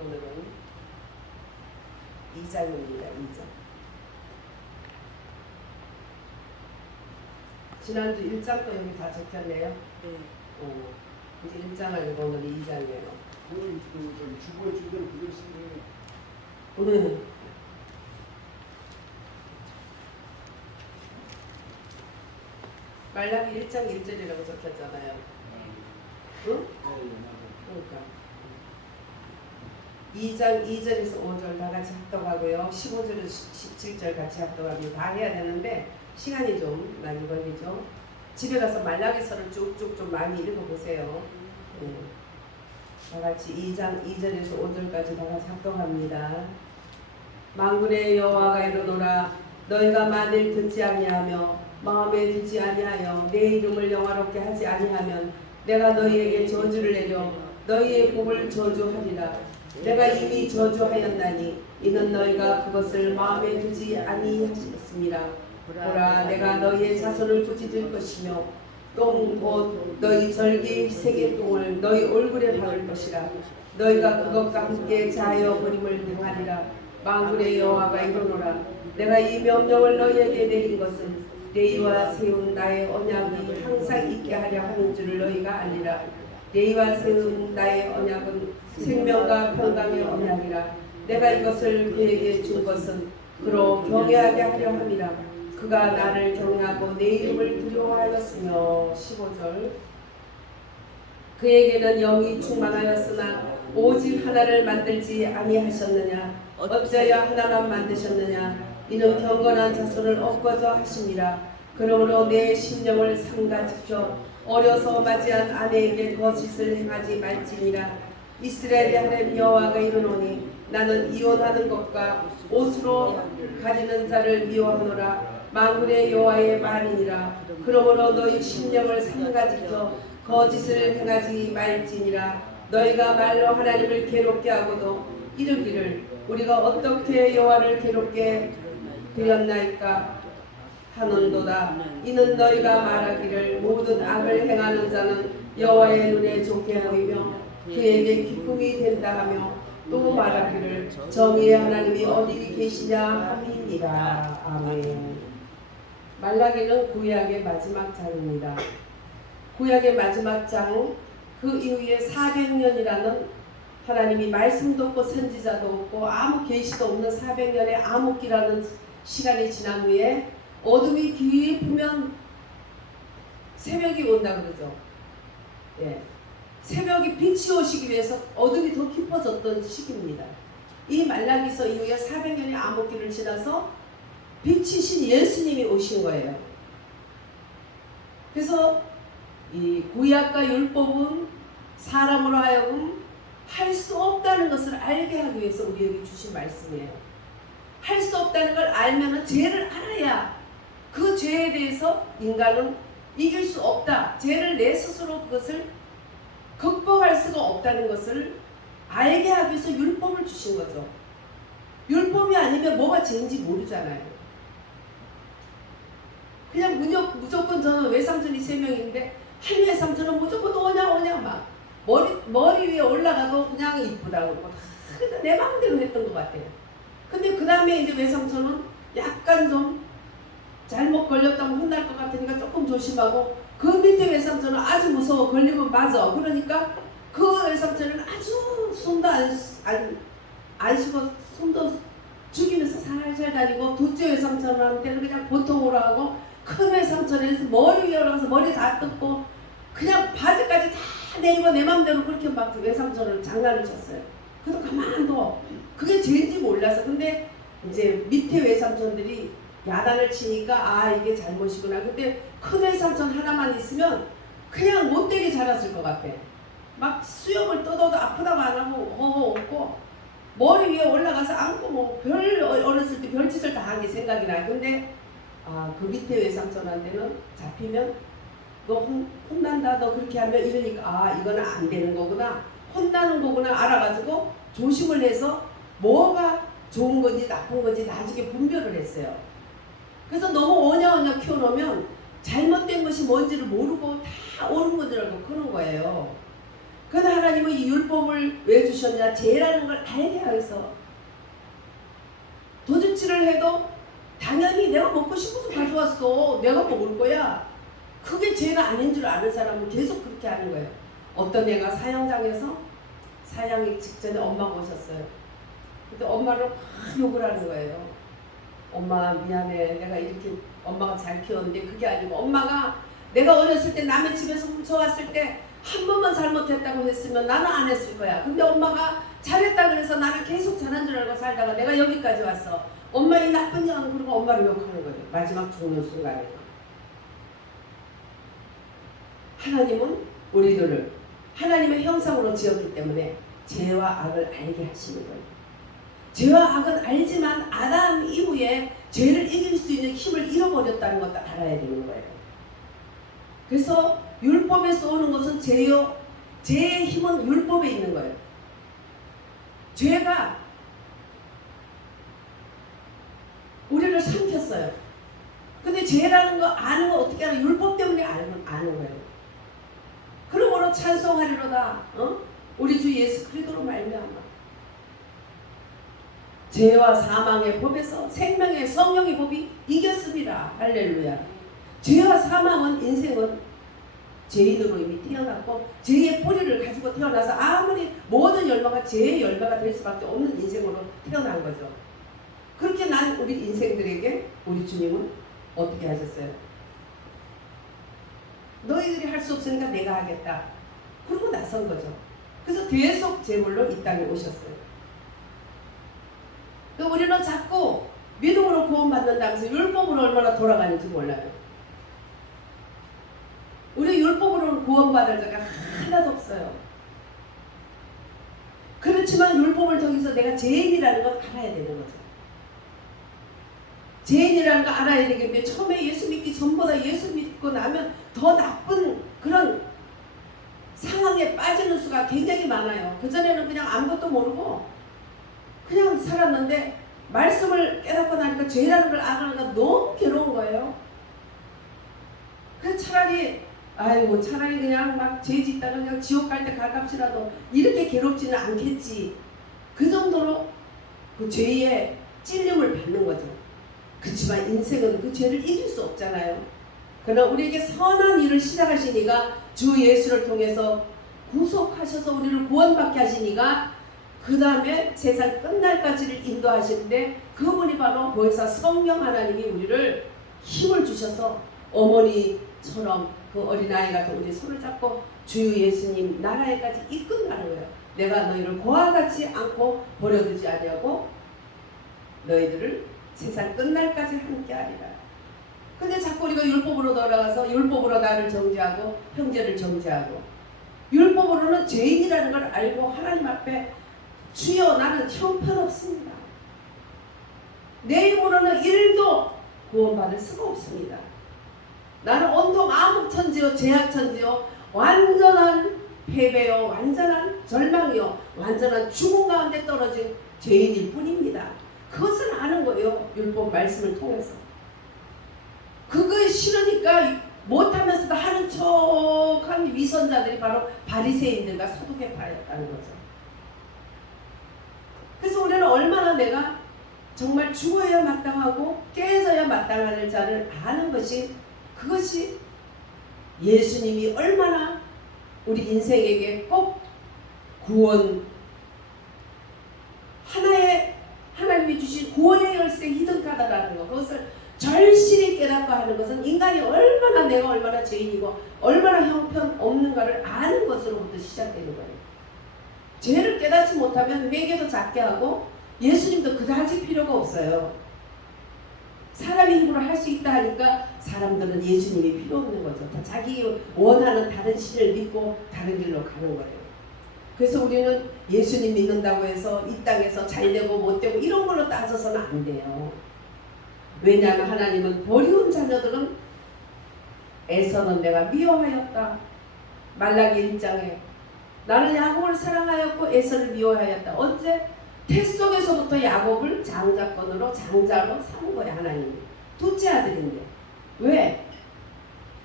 오늘은 2장입니다. 2장. 지난주 1장도 여기 다 적혔네요. 네. 이제 1장을 읽고 오늘 2장이에요. 오늘 주보에 주대로 그대로 쓴 거예요. 말라기 1장 1절이라고 적혔잖아요. 응? 그러니까 2장 2절에서 5절 다 같이 합독하고요. 15절에서 17절 같이 합독하고 다 해야 되는데 시간이 좀 많이 걸리죠. 집에 가서 말라기서를 쭉쭉 좀 많이 읽어보세요. 다 같이 2장 2절에서 5절까지 다 같이 합독합니다. 만군의 여호와가 이르노라 너희가 만일 듣지 아니하며 마음에 두지 아니하여 내 이름을 영화롭게 하지 아니하면 내가 너희에게 저주를 내려 너희의 복을 저주하리라. 내가 이미 저주하였나니 이는 너희가 그것을 마음에 두지 아니하셨습니다. 보라 내가 너희의 자손을 부짖을 것이며 똥 곧 너희 절기의 희생의 똥을 너희 얼굴에 박을 것이라. 너희가 그것과 함께 자여 버림을 당하리라. 만군의 여호와가 이르노라 내가 이 명령을 너희에게 내린 것은 너희와 세운 나의 언약이 항상 있게 하려 하는 줄을 너희가 알리라. 너희와 세운 나의 언약은 생명과 평강의 언약이라. 내가 이것을 그에게 준 것은 그로 경외하게 하려 함이라. 그가 나를 경외하고 내 이름을 두려워하였으며 15절 그에게는 영이 충만하였으나 오직 하나를 만들지 아니하셨느냐. 어찌하여 하나만 만드셨느냐. 이는 경건한 자손을 얻고자 하심이라. 그러므로 내 심령을 삼가지켜 어려서 맞이한 아내에게 거짓을 행하지 말지니라. 이스라엘의 하나님 여호와가 이르노니 나는 이혼하는 것과 옷으로 가리는 자를 미워하노라. 만군의 여호와의 말이니라. 그러므로 너희 심령을 삼가지켜 거짓을 행하지 말지니라. 너희가 말로 하나님을 괴롭게 하고도 이르기를 우리가 어떻게 여호와를 괴롭게 드렸나이까 하는도다. 이는 너희가 말하기를 모든 악을 행하는 자는 여호와의 눈에 좋게 보이며 그에게 기쁨이 된다 하며 또 말하기를 정의의 하나님이 어디 계시냐 함이니라. 아멘. 말라기는 구약의 마지막 장입니다. 구약의 마지막 장, 그 이후에 400년이라는 하나님이 말씀도 없고 선지자도 없고 아무 계시도 없는 400년의 암흑기라는 시간이 지난 후에 어둠이 깊으면 새벽이 온다 그러죠. 예. 새벽이 빛이 오시기 위해서 어둠이 더 깊어졌던 시기입니다. 이 말라기서 이후에 400년의 암흑기를 지나서 빛이신 예수님이 오신 거예요. 그래서 이 구약과 율법은 사람으로 하여금 할 수 없다는 것을 알게 하기 위해서 우리에게 주신 말씀이에요. 할 수 없다는 걸 알면은 죄를 알아야 그 죄에 대해서 인간은 이길 수 없다. 죄를 내 스스로 그것을 극복할 수가 없다는 것을 알게 하기 위해서 율법을 주신 거죠. 율법이 아니면 뭐가 죄인지 모르잖아요. 그냥 무조건 저는 외삼촌이 3명인데 한 외삼촌은 무조건 오냐 막 머리 위에 올라가도 그냥 이쁘다고 막 내 마음대로 했던 것 같아요. 근데 그 다음에 이제 외삼촌은 약간 좀 잘못 걸렸다면 혼날 것 같으니까 조금 조심하고 그 밑에 외삼촌은 아주 무서워. 걸리면 맞아. 그러니까 그 외삼촌은 아주 숨도 안 쉬고 숨도 죽이면서 살살 다니고 둘째 외삼촌한테는 그냥 보통으로 하고 큰 외삼촌에서 머리 위에 올라가서 머리 다 뜯고 그냥 바지까지 다 내리고 내 맘대로 그렇게 막 외삼촌을 장난을 쳤어요. 그래도 가만둬. 그게 죄인지 몰라서. 근데 이제 밑에 외삼촌들이 야단을 치니까 아 이게 잘못이구나. 근데 큰 외삼촌 하나만 있으면 그냥 못되게 자랐을 것 같아. 막 수염을 뜯어도 아프다고 안 하고 허허 웃고 머리 위에 올라가서 안고 뭐 별 어렸을 때 별짓을 다 한 게 생각이 나요. 근데 그 밑에 외삼촌한테는 잡히면 너 혼난다 너 그렇게 하면 이러니까 이거는 안 되는 거구나. 혼나는 거구나 알아가지고 조심을 해서 뭐가 좋은 건지 나쁜 건지 나중에 분별을 했어요. 그래서 너무 오냐오냐 키워놓으면 잘못된 것이 뭔지를 모르고 다 옳은 건줄 알고 크는 거예요. 그런데 하나님은 이 율법을 왜 주셨냐? 죄라는 걸 알게 하여서. 도둑질을 해도 당연히 내가 먹고 싶어서 가져왔어. 내가 먹을 거야. 그게 죄가 아닌 줄 아는 사람은 계속 그렇게 하는 거예요. 어떤 애가 사형장에서 사형이 직전에 엄마가 오셨어요. 근데 엄마를 막 욕을 하는 거예요. 엄마 미안해. 내가 이렇게 엄마가 잘 키웠는데 그게 아니고 엄마가 내가 어렸을 때 남의 집에서 훔쳐왔을 때 한 번만 잘못했다고 했으면 나는 안 했을 거야. 근데 엄마가 잘했다 그래서 나는 계속 잘한 줄 알고 살다가 내가 여기까지 왔어. 엄마 이 나쁜 년. 그러고 엄마를 욕하는 거예요. 마지막 죽는 순간에. 하나님은 우리들을 하나님의 형상으로 지었기 때문에 죄와 악을 알게 하시는 거예요. 죄와 악은 알지만 아담 이후에 죄를 이길 수 있는 힘을 잃어버렸다는 것도 알아야 되는 거예요. 그래서 율법에서 오는 것은 죄요. 죄의 힘은 율법에 있는 거예요. 죄가 우리를 삼켰어요. 근데 죄라는 거 아는 거 어떻게 알아? 율법 때문에 아는 거예요. 그러므로 찬송하리로다. 우리 주 예수 그리스도로 말미암아 죄와 사망의 법에서 생명의 성령의 법이 이겼습니다. 할렐루야. 죄와 사망은 인생은 죄인으로 이미 태어났고 죄의 뿌리를 가지고 태어나서 아무리 모든 열매가 죄의 열매가 될 수밖에 없는 인생으로 태어난 거죠. 그렇게 난 우리 인생들에게 우리 주님은 어떻게 하셨어요? 너희들이 할 수 없으니까 내가 하겠다. 그러고 나선 거죠. 그래서 대속 제물로 이 땅에 오셨어요. 우리는 자꾸 믿음으로 구원받는다면서 율법으로 얼마나 돌아가는지 몰라요. 우리 율법으로는 구원받을 자가 하나도 없어요. 그렇지만 율법을 통해서 내가 죄인이라는 걸 알아야 되는 거죠. 죄인이라는 걸 알아야 되겠는데 처음에 예수 믿기 전보다 예수 믿고 나면 더 나쁜 그런 상황에 빠지는 수가 굉장히 많아요. 그전에는 그냥 아무것도 모르고 그냥 살았는데 말씀을 깨닫고 나니까 죄라는 걸 알아가니까 너무 괴로운 거예요. 그래서 차라리 그냥 막 죄 짓다가 그냥 지옥 갈 때 가깝시라도 이렇게 괴롭지는 않겠지. 그 정도로 그 죄의 찔림을 받는 거죠. 그렇지만 인생은 그 죄를 이길 수 없잖아요. 그러나 우리에게 선한 일을 시작하시니까 주 예수를 통해서 구속하셔서 우리를 구원받게 하시니까 그 다음에 세상 끝날까지를 인도하시는데 그분이 바로 보혜사 성령 하나님이 우리를 힘을 주셔서 어머니처럼 그 어린아이 같은 우리 손을 잡고 주 예수님 나라에까지 이끈다는 거예요. 내가 너희를 고아 같지 않고 버려두지 아니하고 너희들을 세상 끝날까지 함께하리라. 근데 자꾸 우리가 율법으로 돌아가서 율법으로 나를 정죄하고 형제를 정죄하고 율법으로는 죄인이라는 걸 알고 하나님 앞에 주여 나는 형편없습니다. 내 힘으로는 1도 구원받을 수가 없습니다. 나는 온통 암흑천지요 죄악천지요 완전한 패배요 완전한 절망이요 완전한 죽음 가운데 떨어진 죄인일 뿐입니다. 그것을 아는 거예요. 율법 말씀을 통해서. 그거에 싫으니까 못하면서도 하는 척한 위선자들이 바로 바리새인들과 서두개파였다는 거죠. 그래서 우리는 얼마나 내가 정말 죽어야 마땅하고 깨져야 마땅할 자를 아는 것이 그것이 예수님이 얼마나 우리 인생에게 꼭 구원 하나님이 주신 구원의 열쇠 히든카드라는 것 그것을 절실히 깨닫고 하는 것은 인간이 얼마나 내가 얼마나 죄인이고 얼마나 형편없는가를 아는 것으로부터 시작되는 거예요. 죄를 깨닫지 못하면 회개도 작게 하고 예수님도 그다지 필요가 없어요. 사람의 힘으로 할 수 있다 하니까 사람들은 예수님이 필요 없는 거죠. 다 자기 원하는 다른 신을 믿고 다른 길로 가는 거예요. 그래서 우리는 예수님 믿는다고 해서 이 땅에서 잘되고 못되고 이런 걸로 따져서는 안 돼요. 왜냐하면 하나님은 버리운 자녀들은 에서는 내가 미워하였다. 말라기 1장에 나는 야곱을 사랑하였고 에서를 미워하였다. 언제? 태 속에서부터 야곱을 장자권으로 장자로 삼은 거야 하나님이. 둘째 아들인데. 왜?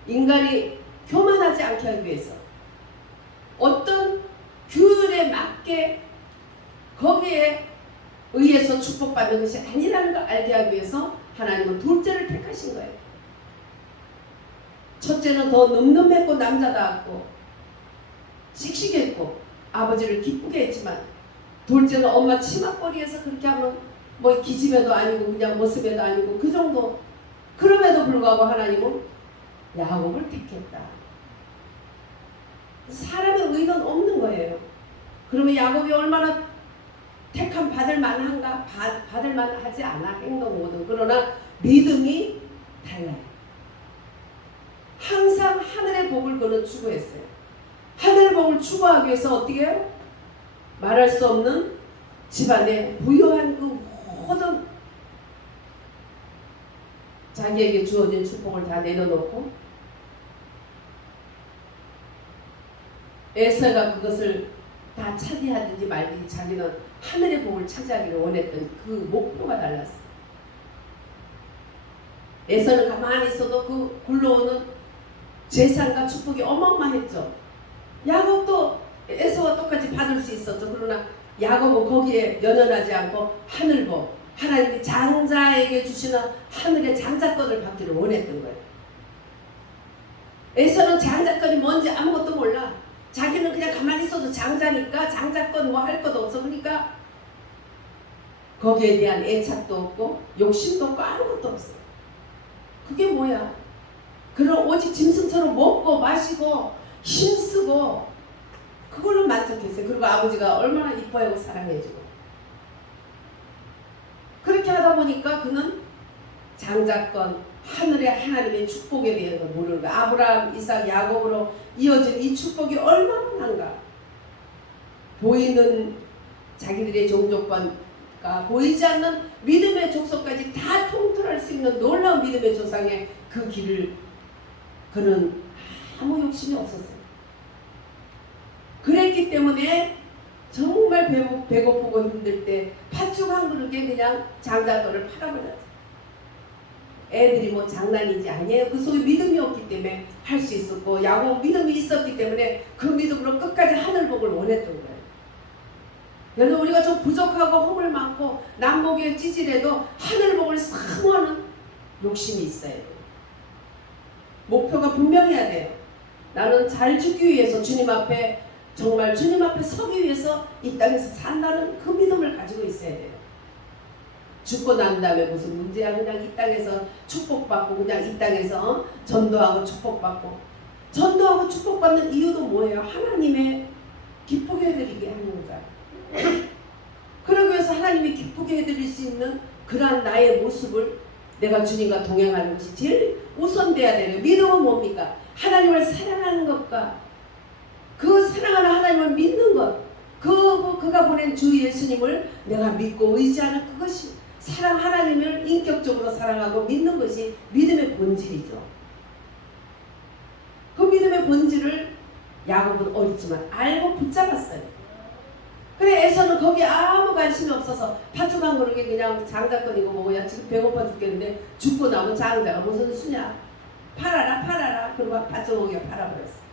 인간이 교만하지 않게 하기 위해서. 어떤 균에 맞게 거기에 의해서 축복받는 것이 아니라는 걸 알게 하기 위해서 하나님은 둘째를 택하신 거예요. 첫째는 더 늠름했고 남자다웠고 씩씩했고 아버지를 기쁘게 했지만, 둘째는 엄마 치마거리에서 그렇게 하면 뭐 기집애도 아니고 그냥 모습애도 아니고 그 정도. 그럼에도 불구하고 하나님은 야곱을 택했다. 사람의 의는 없는 거예요. 그러면 야곱이 얼마나 택함 받을 만한가? 받을 만하지 않아, 행동 모두. 그러나 믿음이 달라요. 항상 하늘의 복을 그는 추구했어요. 하늘의 복을 추구하기 위해서 어떻게 해요? 말할 수 없는 집안에 부유한 그 모든 자기에게 주어진 축복을 다 내려놓고 에서가 그것을 다 차지하든지 말든지 자기는 하늘의 복을 차지하기를 원했던 그 목표가 달랐어요. 에서는 가만히 있어도 그 굴러오는 재산과 축복이 어마어마했죠. 야곱도 에서와 똑같이 받을 수 있었죠. 그러나 야곱은 거기에 연연하지 않고 하늘복, 하나님이 장자에게 주시는 하늘의 장자권을 받기를 원했던 거예요. 에서는 장자권이 뭔지 아무것도 몰라. 자기는 그냥 가만히 있어도 장자니까 장자권 뭐 할 것도 없어. 그러니까 거기에 대한 애착도 없고 욕심도 없고 아무것도 없어요. 그게 뭐야? 그런 오직 짐승처럼 먹고 마시고 힘쓰고 그걸로 만족했어요. 그리고 아버지가 얼마나 이뻐하고 사랑해주고. 그렇게 하다 보니까 그는 장자권, 하늘의 하나님의 축복에 대해서 모르는 거야. 아브라함, 이삭, 야곱으로 이어진 이 축복이 얼마나 난가. 보이는 자기들의 종족관과 보이지 않는 믿음의 족속까지 다 통틀할 수 있는 놀라운 믿음의 조상의 그 길을 그는 아무 욕심이 없었어요. 그랬기 때문에 정말 배고프고 힘들 때 팥죽 한 그릇에 그냥 장자권을 팔아버렸어요. 애들이 뭐 장난이지 아니에요. 그 속에 믿음이 없기 때문에 할 수 있었고, 야곱 믿음이 있었기 때문에 그 믿음으로 끝까지 하늘복을 원했던 거예요. 여러분, 우리가 좀 부족하고 허물 많고 남목에 찌질해도 하늘복을 사모하는 욕심이 있어야 돼요. 목표가 분명해야 돼요. 나는 잘 죽기 위해서 주님 앞에, 정말 주님 앞에 서기 위해서 이 땅에서 산다는 그 믿음을 가지고 있어야 돼요. 죽고 난 다음에 무슨 문제야. 그냥 이 땅에서 축복받고 그냥 이 땅에서 전도하고 축복받고. 전도하고 축복받는 이유도 뭐예요? 하나님의 기쁘게 해드리게 하는 거예요. 그러기 위해서 하나님이 기쁘게 해드릴 수 있는 그러한 나의 모습을 내가 주님과 동행하는 것이 제일 우선돼야 되는. 믿음은 뭡니까? 하나님을 사랑하는 것과 그 사랑하는 하나님을 믿는 것, 그가 보낸 주 예수님을 내가 믿고 의지하는 그것이, 사랑, 하나님을 인격적으로 사랑하고 믿는 것이 믿음의 본질이죠. 그 믿음의 본질을 야곱은 어리지만 알고 붙잡았어요. 그래, 에서는 거기에 아무 관심이 없어서 팥죽 한 그릇에 그냥 장자권이고 뭐야, 지금 배고파 죽겠는데 죽고 나면 장자가 무슨 수냐, 팔아라. 그리고 팥죽 먹여 팔아버렸어.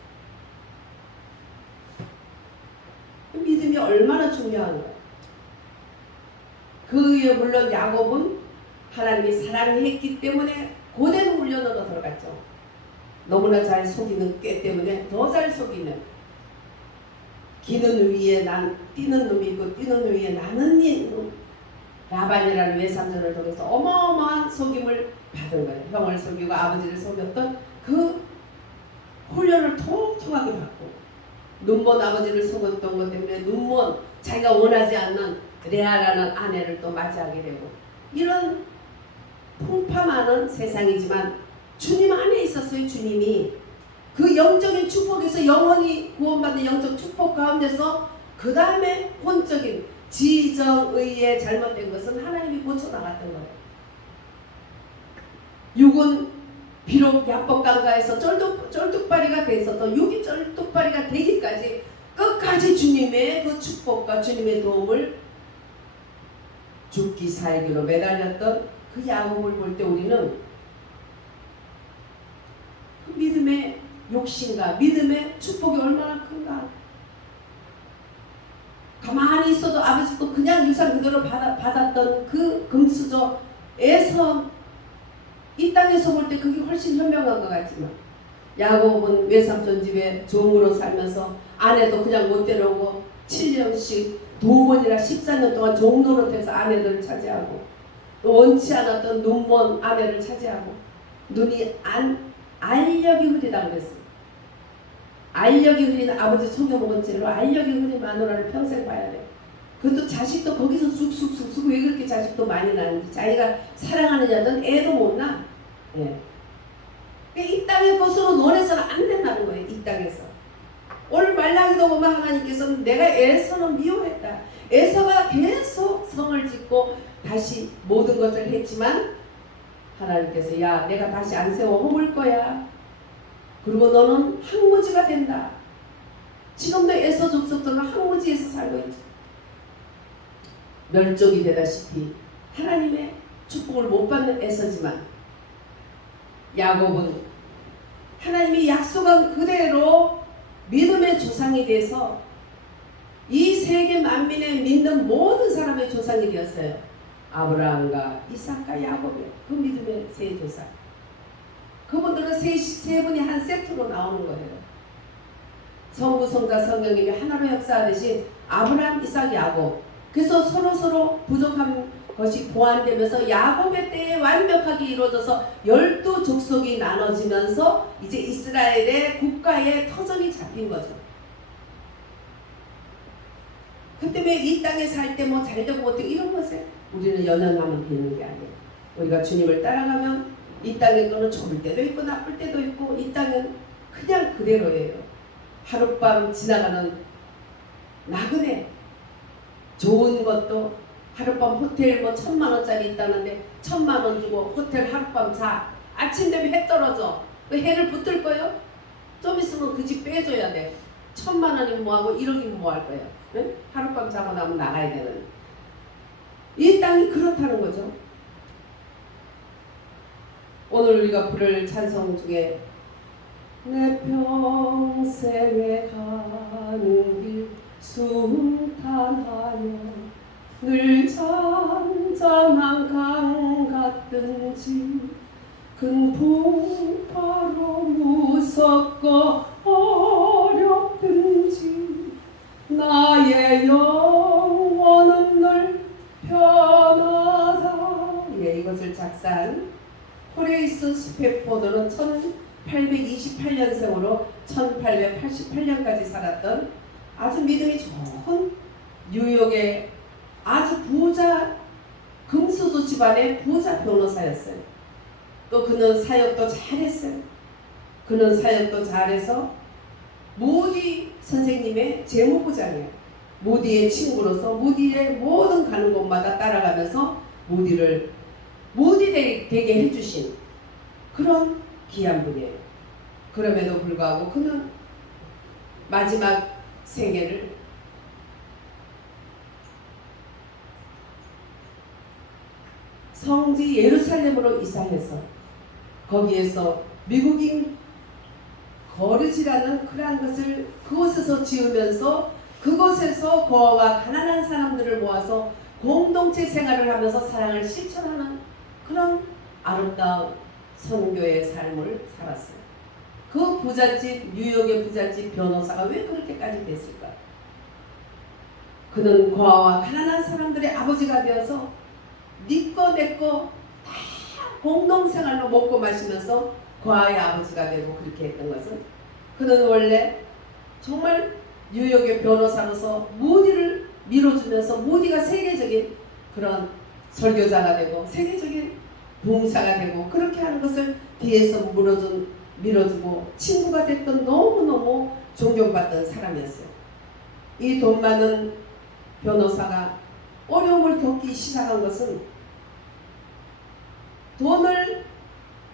믿음이 얼마나 중요한 거예요. 그 위에 물론 야곱은 하나님이 사랑했기 때문에 고된 훈련으로 들어갔죠. 너무나 잘 속이는 꾀 때문에 더 잘 속이는, 기는 위에 뛰는 놈이 있고 뛰는 위에 나는 놈, 라반이라는 외삼촌을 통해서 어마어마한 속임을 받은 거예요. 형을 속이고 아버지를 속였던 그 훈련을 통통하게 받고, 눈먼 아버지를 속였던 것 때문에 눈먼 자기가 원하지 않는 레아라는 아내를 또 맞이하게 되고, 이런 풍파 많은 세상이지만 주님 안에 있었어요. 주님이 그 영적인 축복에서 영원히 구원받는 영적 축복 가운데서 그 다음에 혼적인 지정의에 잘못된 것은 하나님이 고쳐나갔던 거예요. 육은 비록 야복강가에서 쩔뚝발이가 돼서도 육이 쩔뚝발이가 되기까지 끝까지 주님의 그 축복과 주님의 도움을 죽기 살기로 매달렸던 그 야곱을 볼 때 우리는 그 믿음의 욕심과 믿음의 축복이 얼마나 큰가. 가만히 있어도 아버지도 그냥 유산 그대로 받았던 그 금수저에서 이 땅에서 볼 때 그게 훨씬 현명한 것 같지만 야곱은 외삼촌 집에 종으로 살면서 아내도 그냥 못 데려오고 7년씩 2번이나 14년 동안 종 노릇해서 아내들을 차지하고 또 원치 않았던 눈먼 아내를 차지하고 눈이 알력이 흐리다 그랬어요. 알력이 흐린 아버지 속여먹은 채로 알력이 흐린 마누라를 평생 봐야 돼. 그것도 자식도 거기서 쑥쑥쑥쑥 왜 그렇게 자식도 많이 낳는지 자기가 사랑하는 여자는 애도 못 낳아. 예. 이 땅의 것으로 논해서는 안 된다는 거예요. 이 땅에서. 오늘 말라기도 보면 하나님께서는 내가 에서는 미워했다. 에서가 계속 성을 짓고 다시 모든 것을 했지만 하나님께서 야 내가 다시 안 세워 허물 거야. 그리고 너는 항무지가 된다. 지금도 에서 족속들은 항무지에서 살고 있죠. 멸족이 되다시피 하나님의 축복을 못 받는 에서지만 야곱은 하나님이 약속한 그대로 믿음의 조상이 돼서 이 세계 만민의 믿는 모든 사람의 조상이 되었어요. 아브라함과 이삭과 야곱의 그 믿음의 세 조상. 그분들은 세 분이 한 세트로 나오는 거예요. 성부, 성자, 성령님이 하나로 역사하듯이 아브라함, 이삭, 야곱. 그래서 서로 부족한 것이 보완되면서 야곱의 때에 완벽하게 이루어져서 12족속이 나눠지면서 이제 이스라엘의 국가의 터전이 잡힌 거죠. 그 때문에 이 땅에 살 때 뭐 잘되고 못되고 이런 것에 우리는 연연하면 되는 게 아니에요. 우리가 주님을 따라가면 이 땅에 거는 좋을 때도 있고 나쁠 때도 있고 이 땅은 그냥 그대로예요. 하룻밤 지나가는 나그네 좋은 것도 하룻밤 호텔 뭐 1,000만원짜리 있다는데 1,000만원 주고 호텔 하룻밤 자. 아침 되면 해 떨어져. 그 해를 붙들 거예요? 좀 있으면 그 집 빼줘야 돼. 1,000만원이면 뭐하고 1억이면 뭐할 거예요? 응? 하룻밤 자고 나면 나가야 되는. 이 땅이 그렇다는 거죠. 오늘 우리가 부를 찬송 중에 내 평생에 가는 길 순탄하여 늘 잔잔한 강 같든지 큰 풍파로 무섭고 어렵든지 나의 영혼은 늘 편하다. 예, 이것을 작사한 호레이스 스페포너는 1828년생으로 1888년까지 살았던 아주 믿음이 좋은 뉴욕의 아주 부자 금수저 집안의 부자 변호사였어요. 또 그는 사역도 잘했어요. 그는 사역도 잘해서 모디 선생님의 재무부장이에요. 모디의 친구로서 모디의 모든 가는 곳마다 따라가면서 모디 되게 해주신 그런 귀한 분이에요. 그럼에도 불구하고 그는 마지막 생애를 성지 예루살렘으로 이사해서 거기에서 미국인 거르지라는 그러한 것을 그곳에서 지으면서 그곳에서 고아와 가난한 사람들을 모아서 공동체 생활을 하면서 사랑을 실천하는 그런 아름다운 선교의 삶을 살았어요. 그 부잣집, 뉴욕의 부잣집 변호사가 왜 그렇게까지 됐을까? 그는 고아와 가난한 사람들의 아버지가 되어서 니꺼 내꺼 다 공동생활로 먹고 마시면서 고아의 아버지가 되고 그렇게 했던 것은 그는 원래 정말 뉴욕의 변호사로서 모디를 밀어주면서 모디가 세계적인 그런 설교자가 되고 세계적인 봉사가 되고 그렇게 하는 것을 뒤에서 밀어주고 친구가 됐던 너무너무 존경받던 사람이었어요. 이 돈 많은 변호사가 어려움을 겪기 시작한 것은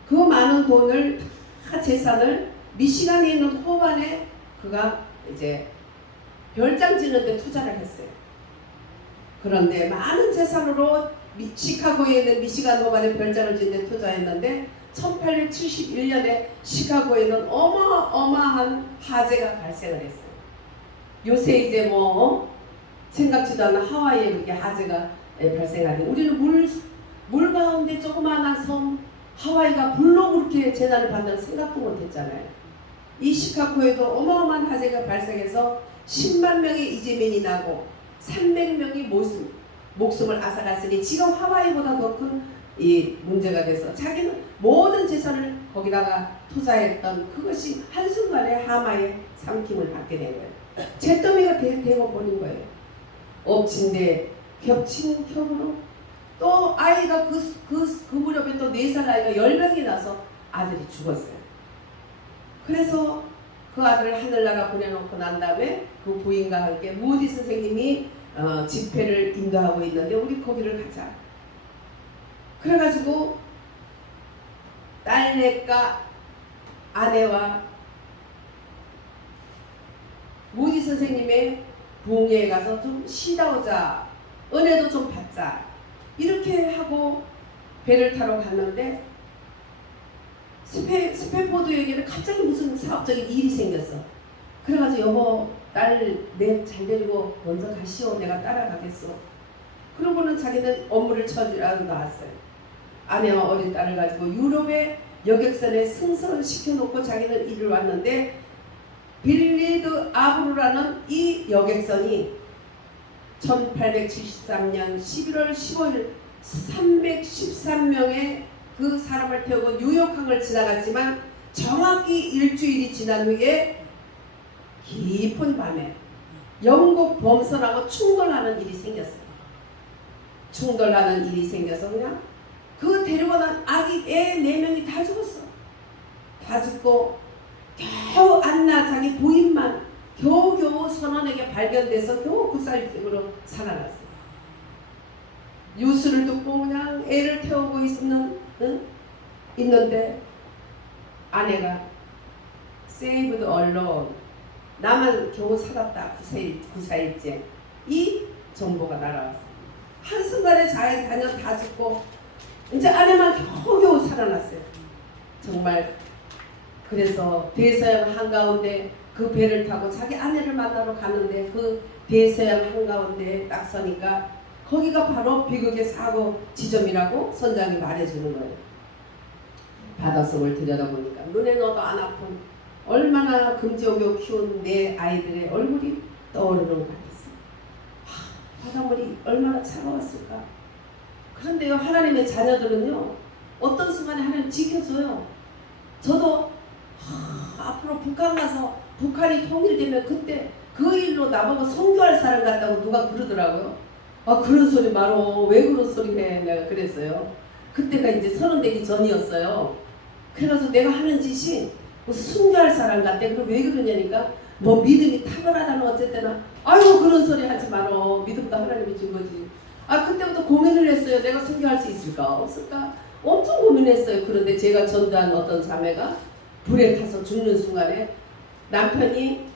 그 많은 돈을 다 재산을 미시간에 있는 호반에 그가 이제 별장 짓는데 투자를 했어요. 그런데 많은 재산으로 시카고에 있는 미시간 호반에 별장을 짓는데 투자했는데 1871년에 시카고에는 어마어마한 화재가 발생을 했어요. 요새 이제 생각지도 않은 하와이에 그렇게 화재가 발생하니 우리는 물 가운데 조그마한 섬 하와이가 불로 그렇게 재난을 받는 생각도 못했잖아요. 이 시카고에도 어마어마한 화재가 발생해서 10만 명의 이재민이 나고 300명이 목숨을 앗아갔으니 지금 하와이보다 더 큰 이 문제가 돼서 자기는 모든 재산을 거기다가 투자했던 그것이 한순간에 하마의 삼킴을 받게 된 거예요. 잿더미가 되어 버린 거예요. 엎친 데 겹친 겹으로 또 아이가 그 무렵에 또 4살 아이가 열병이 나서 아들이 죽었어요. 그래서 그 아들을 하늘나라 보내놓고 난 다음에 그 부인과 함께 무디 선생님이 집회를 인도하고 있는데 우리 거기를 가자. 그래가지고 딸내과 아내와 무디 선생님의 부흥회에 가서 좀 쉬다 오자, 은혜도 좀 받자 이렇게 하고 배를 타러 갔는데 스페포드에게는 갑자기 무슨 사업적인 일이 생겼어. 그래가지고 여보 딸 내 잘 데리고 먼저 가시오. 내가 따라가겠어. 그러고는 자기는 업무를 처리하러 나왔어요. 아내와 어린 딸을 가지고 유럽의 여객선에 승선을 시켜놓고 자기는 일을 왔는데 빌리드 아브루라는 이 여객선이 1873년 11월 15일 313명의 그 사람을 태우고 뉴욕항을 지나갔지만 정확히 일주일이 지난 후에 깊은 밤에 영국 범선하고 충돌하는 일이 생겼어요. 충돌하는 일이 생겨서 그냥 그 데리고 난 아기 애 4명이 다 죽었어. 다 죽고 겨우 안나 자기 부인만 겨우겨우 선원에게 발견돼서 겨우 구살직으로 살아났어요. 뉴스를 듣고 그냥 애를 태우고 있는데 아내가 saved alone 나만 겨우 살았다 9사일째 이 정보가 날아왔어요. 한순간에 자녀 다 죽고 이제 아내만 겨우겨우 살아났어요. 정말 그래서 대서양 한가운데 그 배를 타고 자기 아내를 만나러 가는데 그 대서양 한가운데 딱 서니까 거기가 바로 비극의 사고 지점이라고 선장이 말해주는 거예요. 바닷속을 들여다보니까 눈에 넣어도 안 아픈 얼마나 금지옥에 키운 내 아이들의 얼굴이 떠오르는 것 같았어요. 바닷물이 얼마나 차가웠을까. 그런데요 하나님의 자녀들은요 어떤 순간에 하나님 지켜줘요. 저도 앞으로 북한 가서 북한이 통일되면 그때 그 일로 나보고 선교할 사람 같다고 누가 그러더라고요. 그런 소리 말어. 왜 그런 소리 해. 내가 그랬어요. 그때가 이제 30 되기 전이었어요. 그래가지고 내가 하는 짓이 무슨 순교할 사람 같대. 그럼 왜 그러냐니까 뭐 믿음이 탁월하다는 어쨌든 아이고 그런 소리 하지 말어. 믿음도 하나님이 준 거지. 그때부터 고민을 했어요. 내가 순교할 수 있을까 없을까 엄청 고민했어요. 그런데 제가 전도한 어떤 자매가 불에 타서 죽는 순간에 남편이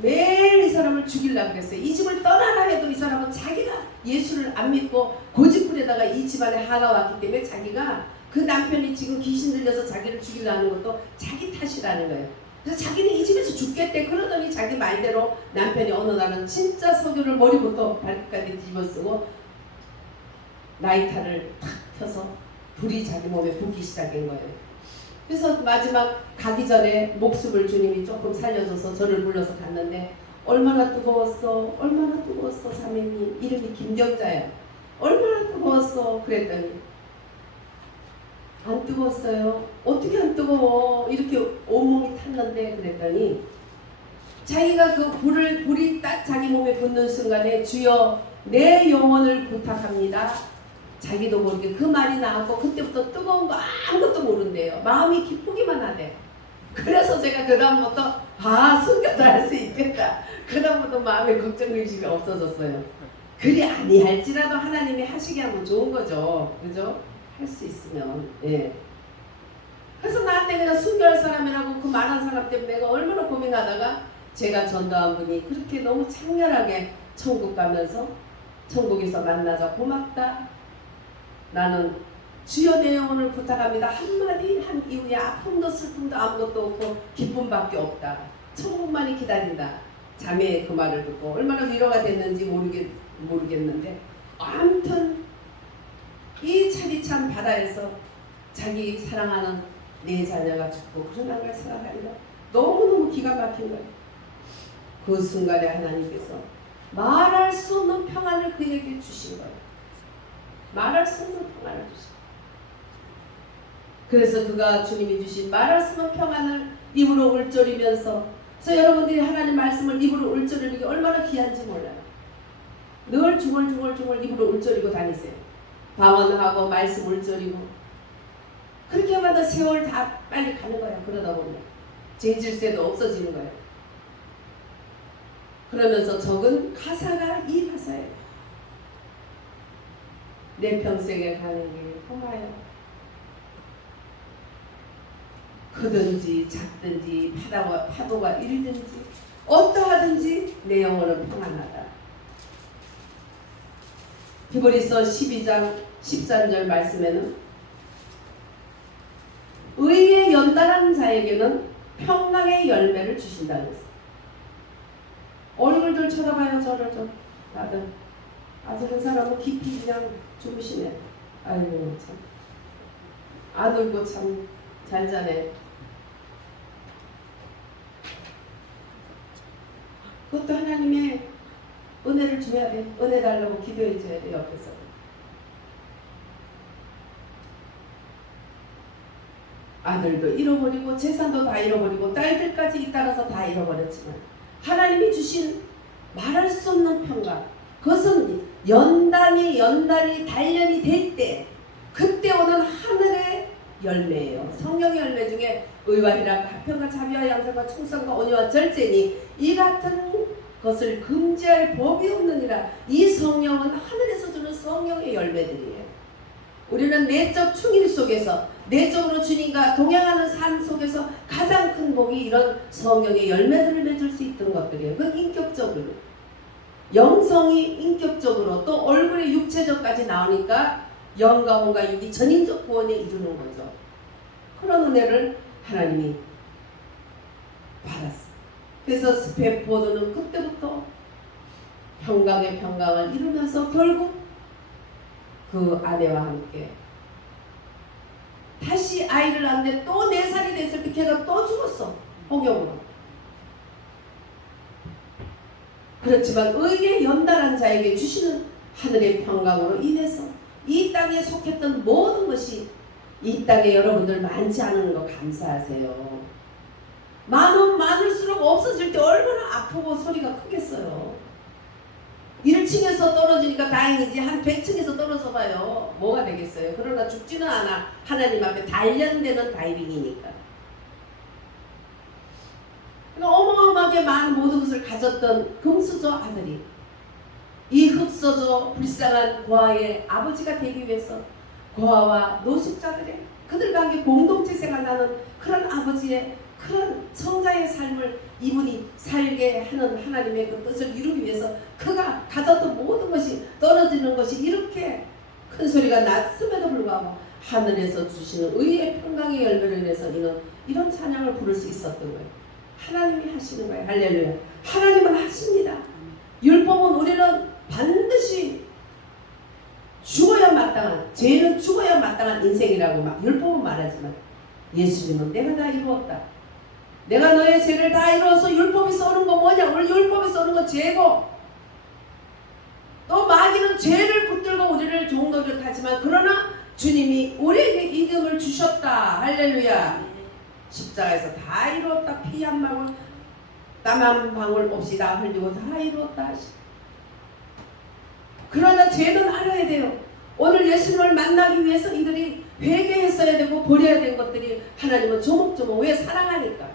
매일 이 사람을 죽이려고 그랬어요. 이 집을 떠나라 해도 이 사람은 자기가 예수를 안 믿고 고집불에다가 이 집안에 화가 왔기 때문에 자기가 그 남편이 지금 귀신 들려서 자기를 죽이려는 것도 자기 탓이라는 거예요. 그래서 자기는 이 집에서 죽겠대. 그러더니 자기 말대로 남편이 어느 날은 진짜 석유를 머리부터 발끝까지 뒤집어쓰고 라이터를 탁 펴서 불이 자기 몸에 붙기 시작한 거예요. 그래서 마지막 가기 전에 목숨을 주님이 조금 살려줘서 저를 불러서 갔는데 얼마나 뜨거웠어 얼마나 뜨거웠어 자매님. 이름이 김경자예요. 얼마나 뜨거웠어 그랬더니 안 뜨거웠어요. 어떻게 안 뜨거워 이렇게 온몸이 탔는데 그랬더니 자기가 그 불이 딱 자기 몸에 붙는 순간에 주여 내 영혼을 부탁합니다. 자기도 모르게 그 말이 나왔고 그때부터 뜨거운 거 아무것도 모른대요. 마음이 기쁘기만 하대. 그래서 제가 그 다음부터 순교도 할 수 있겠다. 그 다음부터 마음에 걱정 의식이 없어졌어요. 그리 아니할지라도 하나님이 하시게 하면 좋은 거죠. 그죠? 할 수 있으면. 예. 그래서 나한테 그냥 순교할 사람이라고 그 말한 사람 때문에 내가 얼마나 고민하다가 제가 전도한 분이 그렇게 너무 창렬하게 천국 가면서 천국에서 만나자 고맙다. 나는 주여 내 영혼을 부탁합니다. 한마디 한 이후에 아픔도 슬픔도 아무것도 없고 기쁨밖에 없다. 천국만이 기다린다. 자매의 그 말을 듣고 얼마나 위로가 됐는지 모르겠는데 아무튼 이 차디찬 바다에서 자기 사랑하는 네 자녀가 죽고 그러는 걸 생각하니까 너무너무 기가 막힌 거예요. 그 순간에 하나님께서 말할 수 없는 평안을 그에게 주신 거예요. 말할 수 없는 평안을 주신 거예요. 그래서 그가 주님이 주신 말할 수 없는 평안을 입으로 울조리면서, 그래서 여러분들이 하나님 말씀을 입으로 울조리는 게 얼마나 귀한지 몰라요. 늘 중얼중얼 입으로 울조리고 다니세요. 방언하고 말씀 울조리고 그렇게 하면 세월 다 빨리 가는 거예요. 그러다 보면 죄질세도 없어지는 거예요. 그러면서 적은 가사가 이 가사예요. 내 평생에 가는 길 험하여 크든지 작든지 파도가 일든지 어떠하든지 내 영혼은 평안하다. 히브리서 12장 13절 말씀에는 의에 연단한 자에게는 평강의 열매를 주신다고 했어요. 얼굴들 쳐다봐요. 저를 좀 다들 아주 한 사람은 깊이 그냥 주무시네. 아이고 참 안 울고 참 잘 자네. 그것도 하나님의 은혜를 줘야 돼. 은혜 달라고 기도해 줘야 돼. 옆에서. 아들도 잃어버리고 재산도 다 잃어버리고 딸들까지 잇따라서 다 잃어버렸지만 하나님이 주신 말할 수 없는 평강, 그것은 연단이 단련이 될 때 그때 오는 하늘의 열매예요. 성령의 열매 중에 의와 희락, 화평과 자비와 양선과 충성과 온유와 절제니 이 같은 것을 금지할 법이 없느니라. 이 성령은 하늘에서 주는 성령의 열매들이에요. 우리는 내적 충일 속에서 내적으로 주님과 동행하는 삶 속에서 가장 큰 복이 이런 성령의 열매들을 맺을 수 있던 것들이에요. 그건 인격적으로, 영성이 인격적으로, 또 얼굴의 육체적까지 나오니까 영과 혼과 육이 전인적 구원에 이루는 거죠. 그런 은혜를 하나님이 받았어요. 그래서 스페포드는 그때부터 평강의 평강을 이루면서 결국 그 아내와 함께 다시 아이를 낳는데 또 4살이 됐을 때 걔가 또 죽었어. 홍역으로. 그렇지만 의에 연달한 자에게 주시는 하늘의 평강으로 인해서 이 땅에 속했던 모든 것이 이 땅에 여러분들 많지 않은 거 감사하세요. 많으면 많을수록 없어질 때 얼마나 아프고 소리가 크겠어요. 1층에서 떨어지니까 다행이지 한 100층에서 떨어져 봐요. 뭐가 되겠어요. 그러나 죽지는 않아. 하나님 앞에 단련되는 다이빙이니까. 그러니까 어마어마하게 많은 모든 것을 가졌던 금수저 아들이 이 흙서저 불쌍한 고아의 아버지가 되기 위해서 고아와 노숙자들의 그들과 함께 공동체 생활하는 그런 아버지의 그런 성자의 삶을 이분이 살게 하는 하나님의 그 뜻을 이루기 위해서 그가 가졌던 모든 것이 떨어지는 것이 이렇게 큰 소리가 났음에도 불구하고 하늘에서 주시는 의의 평강의 열매로 인해서 이런 찬양을 부를 수 있었던 거예요. 하나님이 하시는 거예요. 할렐루야. 하나님은 하십니다. 율법은 우리는 반드시 죽어야 마땅한, 죄는 죽어야 마땅한 인생이라고 막 율법은 말하지만 예수님은 내가 다 이루었다. 내가 너의 죄를 다 이루어서 율법이 써는 거 뭐냐? 오늘 율법이 써는 건 죄고, 또 마귀는 죄를 붙들고 우리를 종노릇하지만 그러나 주님이 우리에게 이름을 주셨다. 할렐루야. 십자가에서 다 이루었다. 피 한 방울, 땀 한 방울 없이 다 흘리고 다 이루었다. 그러나 죄는 알아야 돼요. 오늘 예수님을 만나기 위해서 이들이 회개했어야 되고 버려야 될 것들이 하나님은 조목조목, 왜? 사랑하니까.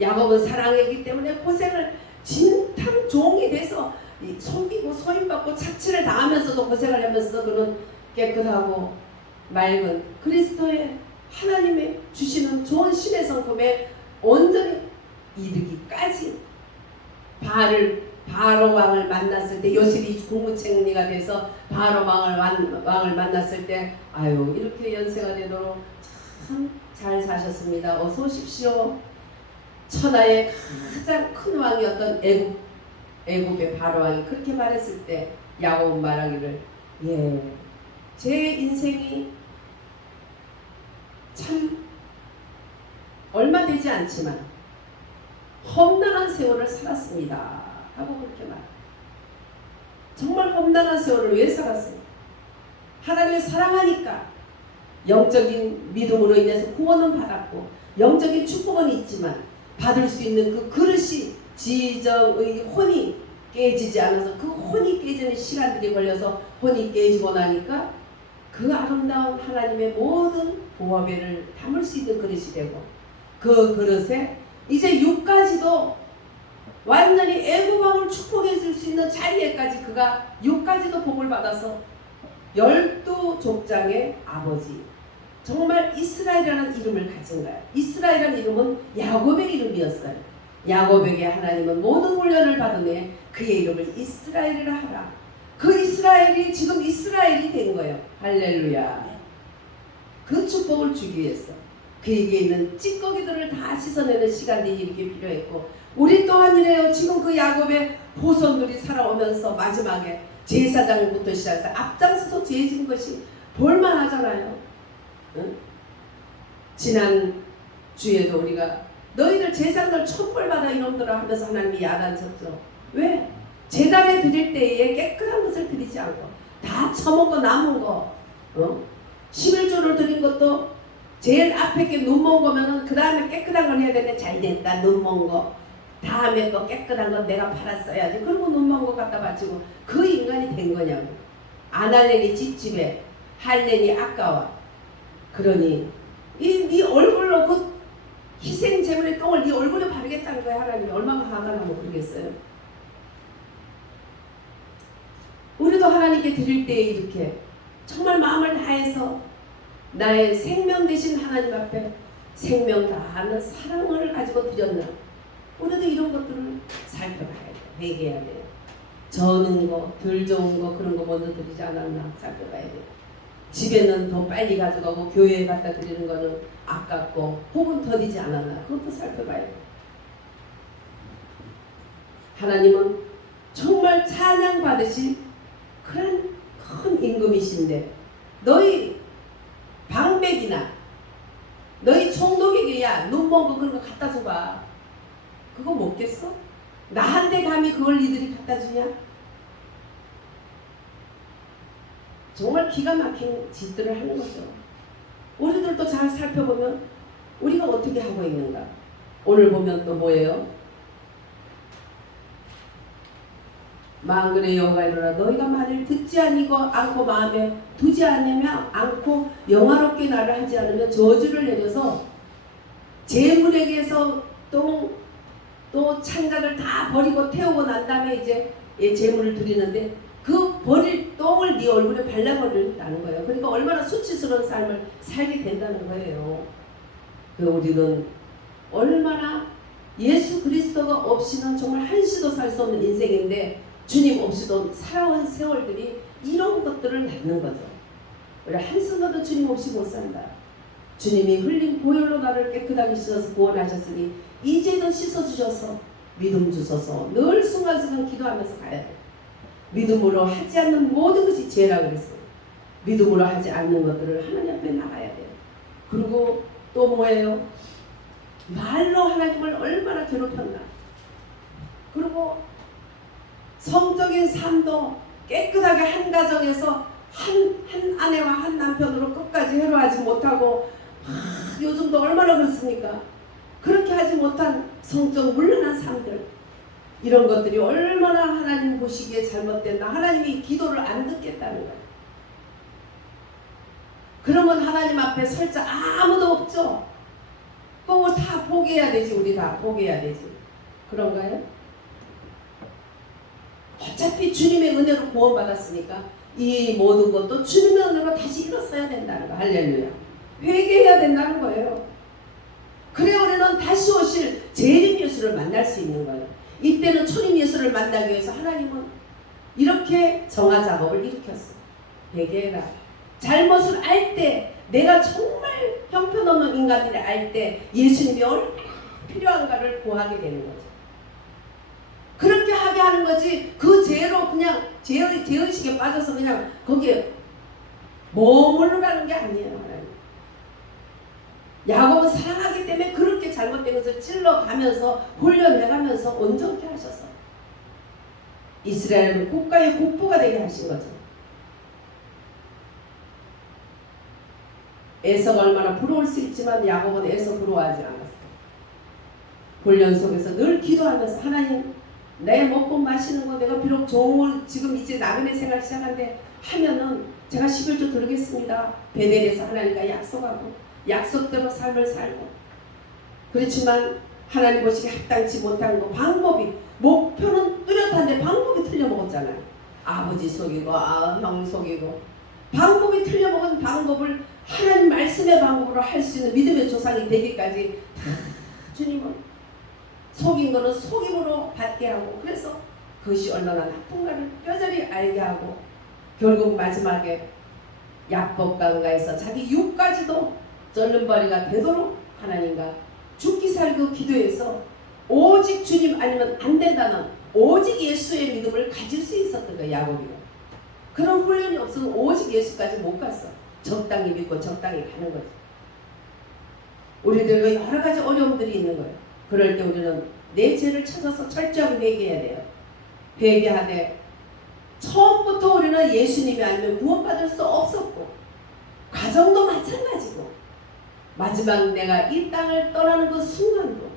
야곱은 사랑이기 때문에 고생을 진탕 종이 돼서 속이고 소임받고 착취를 당하면서도 고생을 하면서 그는 깨끗하고 맑은 그리스도의 하나님의 주시는 좋은 신의 성품에 온전히 이르기까지 바로 왕을 만났을 때 요셉이 국무총리가 돼서 바로 왕을 만났을 때 아유 이렇게 연세가 되도록 참 잘 사셨습니다. 어서 오십시오. 천하의 가장 큰 왕이었던 애굽의 바로왕이 그렇게 말했을 때 야곱 말하기를 제 인생이 참 얼마 되지 않지만 험난한 세월을 살았습니다 하고 그렇게 말. 정말 험난한 세월을 왜 살았어요? 하나님을 사랑하니까. 영적인 믿음으로 인해서 구원은 받았고 영적인 축복은 있지만 받을 수 있는 그 그릇이 지정의 혼이 깨지지 않아서 그 혼이 깨지는 시간들이 걸려서 혼이 깨지고 나니까 그 아름다운 하나님의 모든 보화배를 담을 수 있는 그릇이 되고 그 그릇에 이제 육까지도 완전히 애굽왕을 축복해 줄 수 있는 자리에까지 그가 육까지도 복을 받아서 12족장의 아버지, 정말 이스라엘이라는 이름을 가진 거야. 이스라엘이라는 이름은 야곱의 이름이었어요. 야곱에게 하나님은 모든 훈련을 받으며 그의 이름을 이스라엘이라 하라. 그 이스라엘이 지금 이스라엘이 된 거예요. 할렐루야. 그 축복을 주기 위해서 그에게 있는 찌꺼기들을 다 씻어내는 시간들이 이렇게 필요했고, 우리 또한 이래요. 지금 그 야곱의 후손들이 살아오면서 마지막에 제사장부터 시작해서 앞장서서 죄진 것이 볼만하잖아요. 응? 지난 주에도 우리가 너희들 제사장들 천벌받아 이놈들아 하면서 하나님이 야단쳤죠. 왜? 제단에 드릴 때에 깨끗한 것을 드리지 않고 다 처먹고 남은 거, 11조를 드린 것도 제일 앞에 게 눈먼 거면은 그 다음에 깨끗한 걸 해야 되는데 잘됐다 눈먼 거, 다음에 거 깨끗한 건 내가 팔았어야지. 그리고 눈먼 거 갖다 바치고 그 인간이 된 거냐고. 안 할래니 찝찝해, 할래니 아까워. 그러니 네 얼굴로 그 희생 제물의 똥을 네 얼굴에 바르겠다는 거야. 하나님이 얼마나 화가 나면 그러겠어요. 우리도 하나님께 드릴 때 이렇게 정말 마음을 다해서 나의 생명 되신 하나님 앞에 생명 다하는 사랑을 가지고 드렸나. 우리도 이런 것들을 살펴봐야 돼요. 회개해야 돼요. 저는 거, 덜 좋은 거 그런 거 먼저 드리지 않았나 살펴봐야 돼요. 집에는 더 빨리 가져가고 교회에 갖다 드리는 거는 아깝고 혹은 더디지 않았나, 그것도 살펴봐야 돼요. 하나님은 정말 찬양 받으신 그런 큰 임금이신데 너희 방백이나 너희 총독에게야 눈먼 거 그런 거 갖다 줘봐. 그거 먹겠어? 나한테 감히 그걸 니들이 갖다 주냐? 정말 기가 막힌 짓들을 하는 거죠. 우리들도 잘 살펴보면 우리가 어떻게 하고 있는가. 오늘 보면 또 뭐예요? 만군의 여호와가 이르노라 너희가 만일 듣지 않고 마음에 두지 않고 영화롭게 나를 하지 않으면 저주를 내려서 제물에게서 또 창자들 다 버리고 태우고 난 다음에 이제 제물을 드리는데 그 버릴 똥을 네 얼굴에 발라버린다는 거예요. 그러니까 얼마나 수치스러운 삶을 살게 된다는 거예요. 우리는 얼마나 예수 그리스도가 없이는 정말 한시도 살 수 없는 인생인데 주님 없이도 살아온 세월들이 이런 것들을 낳는 거죠. 우리 한순간도 주님 없이 못 산다. 주님이 흘린 보혈로 나를 깨끗하게 씻어서 구원하셨으니 이제는 씻어주셔서 믿음 주셔서 늘 순간순간 기도하면서 가야 돼. 믿음으로 하지 않는 모든 것이 죄라 그랬어요. 믿음으로 하지 않는 것들을 하나님 앞에 나가야 돼요. 그리고 또 뭐예요? 말로 하나님을 얼마나 괴롭혔나. 그리고 성적인 삶도 깨끗하게 한 가정에서 한 아내와 한 남편으로 끝까지 해로하지 못하고 요즘도 얼마나 그렇습니까? 그렇게 하지 못한 성적 물러난 삶들, 이런 것들이 얼마나 하나님 보시기에 잘못됐나. 하나님이 기도를 안 듣겠다는 거예요. 그러면 하나님 앞에 설 자 아무도 없죠. 그거 다 포기해야 되지. 우리 다 포기해야 되지. 그런가요? 어차피 주님의 은혜로 구원받았으니까 이 모든 것도 주님의 은혜로 다시 일어서야 된다는 거. 할렐루야. 회개해야 된다는 거예요. 그래 우리는 다시 오실 재림 예수를 만날 수 있는 거예요. 이때는 초림 예수를 만나기 위해서 하나님은 이렇게 정화 작업을 일으켰어요. 회개해라. 잘못을 알 때, 내가 정말 형편없는 인간들을 알 때 예수님이 얼마나 필요한가를 구하게 되는 거죠. 그렇게 하게 하는 거지 그 죄로 그냥 죄의식에 빠져서 그냥 거기에 머무르라는 게 아니에요. 하나님. 야곱은 사랑하기 때문에 그렇게 잘못된 것을 찔러가면서 훈련해가면서 온전케 하셔서 이스라엘은 국가의 국부가 되게 하신 거죠. 에서가 얼마나 부러울 수 있지만 야곱은 에서 부러워하지 않았어요. 훈련 속에서 늘 기도하면서 하나님 내 먹고 마시는 거 내가 비록 좋은 지금 이제 나그네 생활 시작한데 하면은 제가 11조 드리겠습니다. 베델에서 하나님과 약속하고 약속대로 삶을 살고 그렇지만 하나님 보시기에 합당치 못한 거 방법이 목표는 뚜렷한데 방법이 틀려먹었잖아요. 아버지 속이고 형 속이고 방법이 틀려먹은 방법을 하나님 말씀의 방법으로 할 수 있는 믿음의 조상이 되기까지 다 주님은 속인 거는 속임으로 받게 하고 그래서 그것이 얼마나 나쁜가를 뼈저리 알게 하고 결국 마지막에 약법강가에서 자기 육까지도 썰름벌이가 되도록 하나님과 죽기 살기 기도해서 오직 주님 아니면 안 된다는 오직 예수의 믿음을 가질 수 있었던 거예요. 야곱이가. 그런 훈련이 없으면 오직 예수까지 못 갔어. 적당히 믿고 적당히 가는 거지. 우리들과 여러 가지 어려움들이 있는 거예요. 그럴 때 우리는 내 죄를 찾아서 철저하게 회개해야 돼요. 회개하되 처음부터 우리는 예수님이 아니면 구원받을 수 없었고 과정도 마찬가지고 마지막 내가 이 땅을 떠나는 그 순간도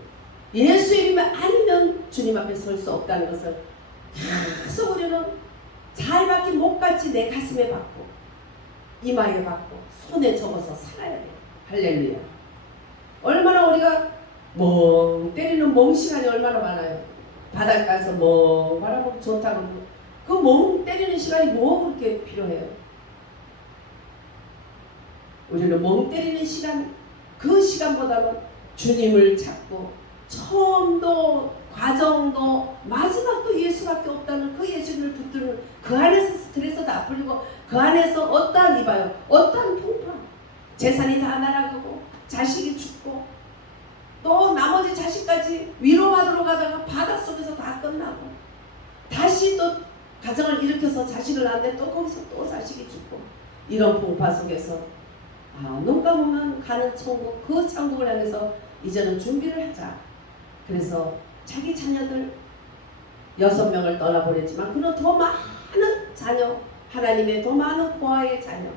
예수 이름이 아니면 주님 앞에 설 수 없다는 것을 계속 우리는 잘 박힌 목같이 내 가슴에 박고 이마에 박고 손에 적어서 살아야 돼요. 할렐루야. 얼마나 우리가 멍 때리는 멍 시간이 얼마나 많아요. 바닷가에서 멍 바라보고 좋다고 그 멍 때리는 시간이 뭐 그렇게 필요해요. 우리는 멍 때리는 시간 그 시간보다는 주님을 찾고 처음도 과정도 마지막도 예수밖에 없다는 그 예수를 붙드는 그 안에서 스트레스도 다 풀리고 그 안에서 어떠한 이봐요 어떠한 풍파 재산이 다 날아가고 자식이 죽고 또 나머지 자식까지 위로받으러 가다가 바닷속에서 다 끝나고 다시 또 가정을 일으켜서 자식을 낳는데 또 거기서 또 자식이 죽고 이런 풍파 속에서 눈 감으면 가는 천국 그 천국을 향해서 이제는 준비를 하자. 그래서 자기 자녀들 6명을 떠나보냈지만 그는 더 많은 자녀 하나님의 더 많은 고아의 자녀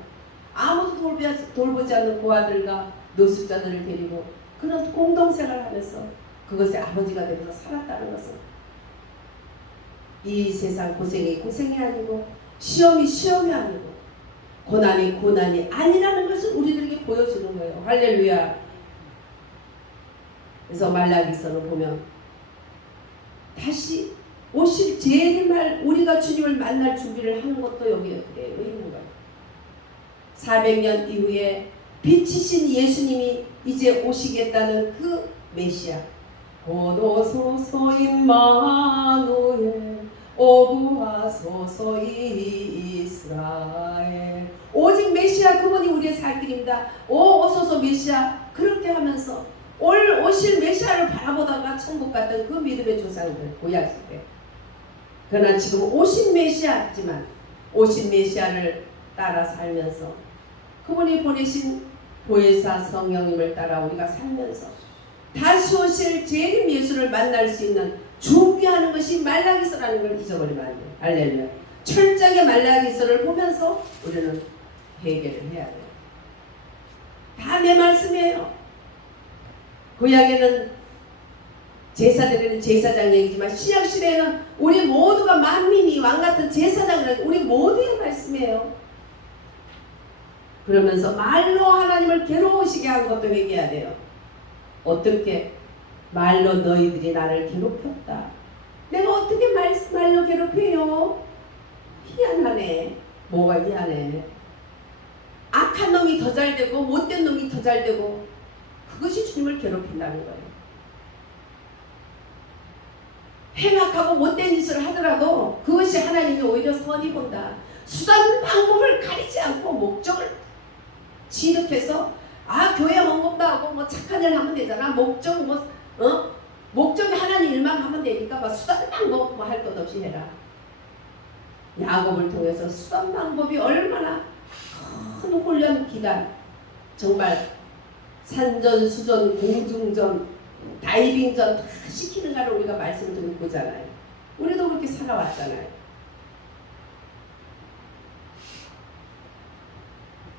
아무도 돌보지 않는 고아들과 노숙자들을 데리고 그는 공동생활을 하면서 그것의 아버지가 되면서 살았다는 것은 이 세상 고생이 고생이 아니고 시험이 시험이 아니고 고난이 고난이 아니라는 것을 우리들에게 보여주는 거예요. 할렐루야. 그래서 말라기서는 보면 다시 오실 재림날 우리가 주님을 만날 준비를 하는 것도 여기에 그대로 있는 거예요. 400년 이후에 빛이신 예수님이 이제 오시겠다는 그 메시아 곧 오소서 임마누엘 오구하소서 이스라엘 오직 메시아 그분이 우리의 살 길입니다. 오소서 메시아 그렇게 하면서 오실 메시아를 바라보다가 천국 갔던 그 믿음의 조상들 구약시대 그러나 지금 오신 메시아지만 오신 메시아를 따라 살면서 그분이 보내신 보혜사 성령님을 따라 우리가 살면서 다시 오실 재림 예수를 만날 수 있는 준비하는 것이 말라기서라는 걸 잊어버리면 안 돼요. 할렐루야. 철저하게 말라기서를 보면서 우리는 회개를 해야 돼요. 다 내 말씀이에요. 구약에는 제사드리는 제사장 얘기지만 신약시대에는 우리 모두가 만민이 왕같은 제사장이라는 우리 모두의 말씀이에요. 그러면서 말로 하나님을 괴로우시게 한 것도 회개해야 돼요. 어떻게? 말로 너희들이 나를 괴롭혔다. 내가 어떻게 말로 괴롭혀요? 희한하네. 뭐가 희한해? 악한 놈이 더 잘되고 못된 놈이 더 잘되고 그것이 주님을 괴롭힌다는 거예요. 행악하고 못된 짓을 하더라도 그것이 하나님이 오히려 선히 본다. 수단 방법을 가리지 않고 목적을 지득해서 교회 헌금도 하고 착한 일 하면 되잖아. 목적 목적이 하나님 일만 하면 되니까 막 수단 방법 뭐 할 것 없이 해라. 야곱을 통해서 수단 방법이 얼마나 큰 훈련 기간, 정말 산전, 수전, 공중전, 다이빙전 다 시키는가를 우리가 말씀을 좀 보잖아요. 우리도 그렇게 살아왔잖아요.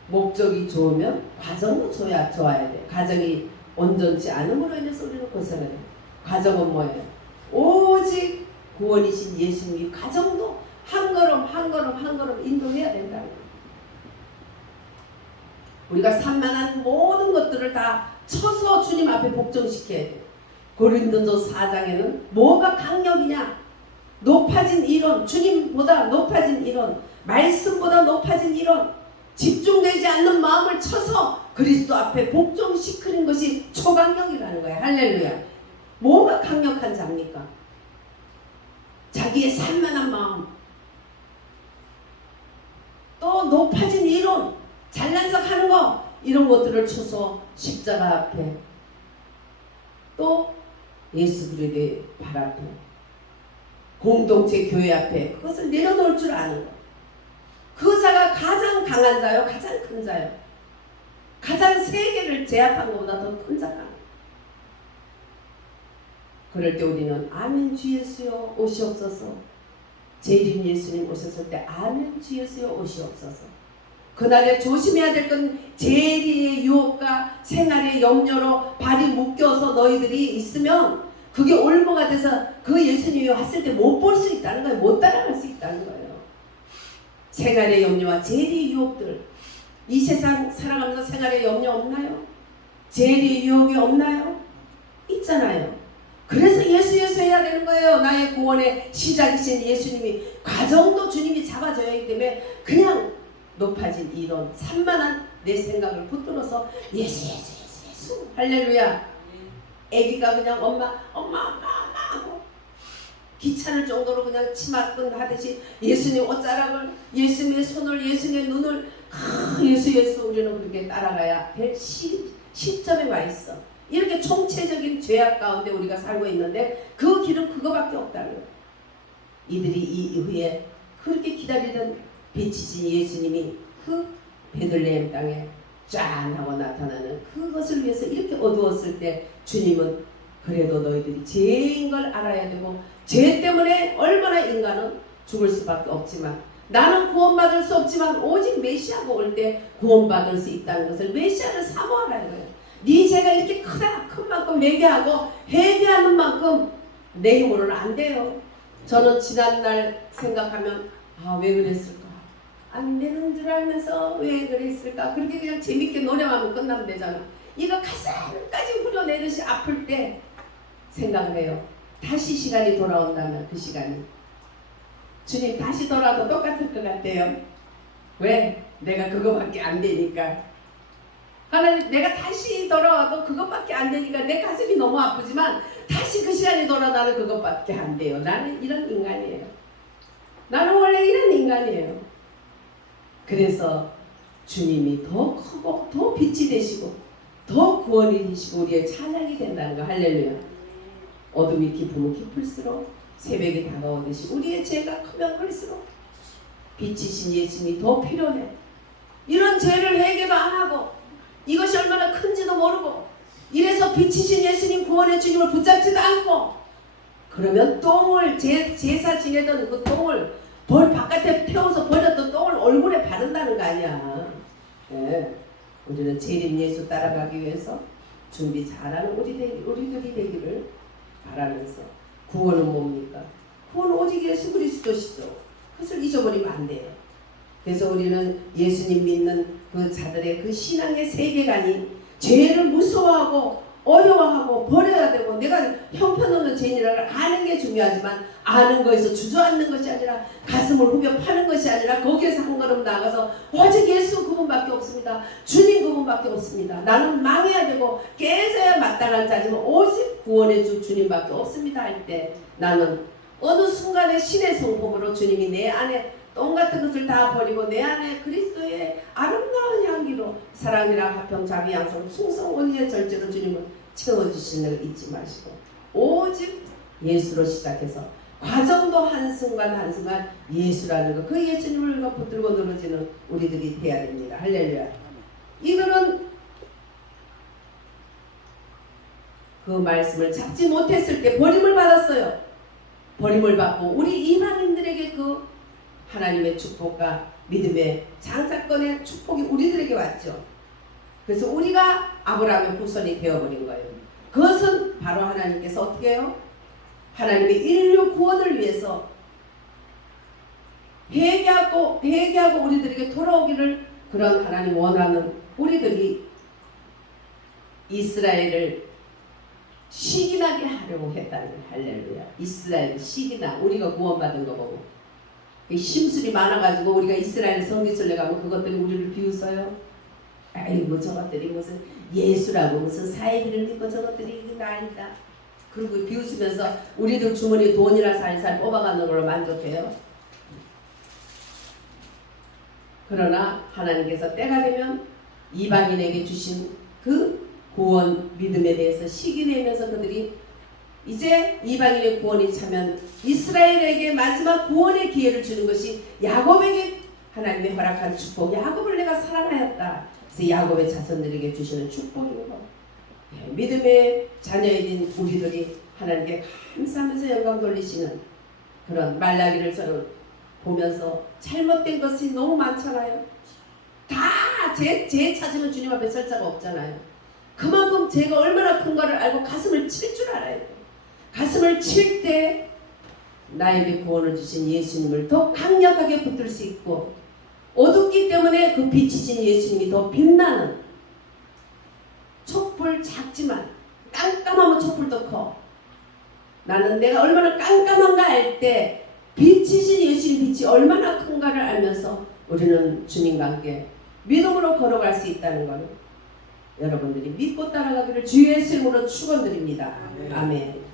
목적이 좋으면 과정도 좋아야 돼. 과정이 온전치 않음으로 인해서 우리는 고생을 해요. 과정은 뭐예요? 오직 구원이신 예수님이 과정도 한 걸음 한 걸음 한 걸음 인도해야 된다는 거예요. 우리가 산만한 모든 것들을 다 쳐서 주님 앞에 복종시켜야 돼요. 고린도서 4장에는 뭐가 강력이냐? 높아진 이론, 주님보다 높아진 이론, 말씀보다 높아진 이론, 집중되지 않는 마음을 쳐서 그리스도 앞에 복종시키는 것이 초강력이라는 거예요. 할렐루야. 뭐가 강력한 자입니까? 자기의 산만한 마음, 또 높아진 이론, 잘난 척 하는 거, 이런 것들을 쳐서 십자가 앞에, 또 예수 그리스도의 발 앞에, 공동체 교회 앞에 그것을 내려놓을 줄 아는 거. 그 자가 가장 강한 자요, 가장 큰 자요. 가장 세계를 제압한 것보다 더 큰 자가. 그럴 때 우리는 아멘 주 예수여 오시옵소서. 재림 예수님 오셨을 때 아멘 주 예수여 오시옵소서. 그날에 조심해야 될 건 재리의 유혹과 생활의 염려로 발이 묶여서 너희들이 있으면 그게 올무가 돼서 그 예수님이 왔을 때 못 볼 수 있다는 거예요. 못 따라갈 수 있다는 거예요. 생활의 염려와 재리의 유혹들, 이 세상 살아가면서 생활의 염려 없나요? 재리의 유혹이 없나요? 있잖아요. 그래서 예수 해야 되는 거예요. 나의 구원의 시작이신 예수님이, 과정도 주님이 잡아줘야 하기 때문에 그냥 높아진 이런 산만한 내 생각을 붙들어서 예수 할렐루야. 애기가 그냥 엄마 하고 귀찮을 정도로 그냥 치마끈 하듯이 예수님 옷자락을, 예수님의 손을, 예수님의 눈을 예수 우리는 그렇게 따라가야 될 시점에 와 있어. 이렇게 총체적인 죄악 가운데 우리가 살고 있는데 그 길은 그거밖에 없다는 거예요. 이들이 이 이후에 그렇게 기다리던 빛이신 예수님이 그 베들레헴 땅에 짠 하고 나타나는 그것을 위해서 이렇게 어두웠을 때 주님은 그래도 너희들이 죄인 걸 알아야 되고, 죄 때문에 얼마나 인간은 죽을 수밖에 없지만, 나는 구원받을 수 없지만 오직 메시아가 올 때 구원받을 수 있다는 것을, 메시아를 사모하라는 거예요. 네 죄가 이렇게 크다, 큰 만큼 회개하고 회개하는 만큼 내 힘으로는 안 돼요. 저는 지난날 생각하면 왜 그랬을까? 안 되는 줄 알면서 왜 그랬을까? 그렇게 그냥 재밌게 노래하면 끝나면 되잖아. 이거 가슴까지 후려내듯이 아플 때 생각을 해요. 다시 시간이 돌아온다면 그 시간이, 주님 다시 돌아도 똑같을 것 같아요. 왜? 내가 그거밖에 안 되니까. 하나님, 내가 다시 돌아와도 그것밖에 안 되니까 내 가슴이 너무 아프지만 다시 그 시간이 돌아 나는 그것밖에 안 돼요. 나는 이런 인간이에요. 나는 원래 이런 인간이에요. 그래서 주님이 더 크고 더 빛이 되시고 더 구원이 되시고 우리의 찬양이 된다는 거. 할렐루야. 어둠이 깊으면 깊을수록 새벽이 다가오듯이 우리의 죄가 크면 클수록 빛이신 예수님이 더 필요해. 이런 죄를 회개도 안 하고 이것이 얼마나 큰지도 모르고 이래서 빛이신 예수님 구원의 주님을 붙잡지도 않고, 그러면 똥을 제사 지내던 그 똥을 바깥에 태워서 버렸던 똥을 얼굴에 바른다는 거 아니야. 네. 우리는 재림 예수 따라가기 위해서 준비 잘하는 우리들이 되기를 바라면서, 구원은 뭡니까? 구원은 오직 예수 그리스도시죠. 그것을 잊어버리면 안 돼요. 그래서 우리는 예수님 믿는 그 자들의 그 신앙의 세계관이 죄를 무서워하고 어려워하고 버려야 되고, 내가 형편없는 죄인이라는 걸 아는 게 중요하지만 아는 거에서 주저앉는 것이 아니라 가슴을 후벼 파는 것이 아니라 거기에서 한 걸음 나가서 오직 예수 그분밖에 없습니다. 주님 그분밖에 없습니다. 나는 망해야 되고 깨져야 마땅한 자지만 오직 구원의 주 주님밖에 없습니다 할 때 나는 어느 순간에 신의 성품으로 주님이 내 안에 똥 같은 것을 다 버리고 내 안에 그리스도의 아름다운 향기로 사랑이랑 화평 자비 양성 충성 온유의 절제로 주님을 채워주시는 걸 잊지 마시고 오직 예수로 시작해서 과정도 한순간 한순간 예수라는 거, 그 예수님을 우리가 붙들고 늘어지는 우리들이 돼야 됩니다. 할렐루야. 이거는 그 말씀을 잡지 못했을 때 버림을 받았어요. 버림을 받고 우리 이방인들에게 그 하나님의 축복과 믿음의 장사건의 축복이 우리들에게 왔죠. 그래서 우리가 아브라함의 후손이 되어버린 거예요. 그것은 바로 하나님께서 어떻게 해요? 하나님의 인류 구원을 위해서 회개하고 우리들에게 돌아오기를 그런 하나님 원하는 우리들이 이스라엘을 시기나게 하려고 했다는 거예요. 할렐루야. 이스라엘 시기나 우리가 구원받은 거 보고 심술이 많아가지고 우리가 이스라엘 성지순례 가면 그것들이 우리를 비웃어요. 아이고 저것들이 무슨 예수라고 무슨 사이비를 믿고 저것들이 난리다. 그리고 비웃으면서 우리들 주머니에 돈이나 살살 뽑아가는 걸로 만족해요. 그러나 하나님께서 때가 되면 이방인에게 주신 그 구원 믿음에 대해서 시기내면서 그들이 이제 이방인의 구원이 차면 이스라엘에게 마지막 구원의 기회를 주는 것이 야곱에게 하나님의 허락한 축복. 야곱을 내가 사랑하였다. 그래서 야곱의 자손들에게 주시는 축복이고 믿음의 자녀인 우리들이 하나님께 감사하면서 영광 돌리시는 그런 말라기를 저는 보면서 잘못된 것이 너무 많잖아요. 다 제 찾으면 주님 앞에 설 자가 없잖아요. 그만큼 제가 얼마나 큰가를 알고 가슴을 칠 줄 알아야 돼요. 가슴을 칠 때 나에게 구원을 주신 예수님을 더 강력하게 붙들 수 있고 어둡기 때문에 그 빛이신 예수님이 더 빛나는 촛불 작지만 깜깜하면 촛불도 커. 나는 내가 얼마나 깜깜한가 알 때 빛이신 예수님 빛이 얼마나 큰가를 알면서 우리는 주님과 함께 믿음으로 걸어갈 수 있다는 걸 여러분들이 믿고 따라가기를 주의 이름으로 축원드립니다. 아멘.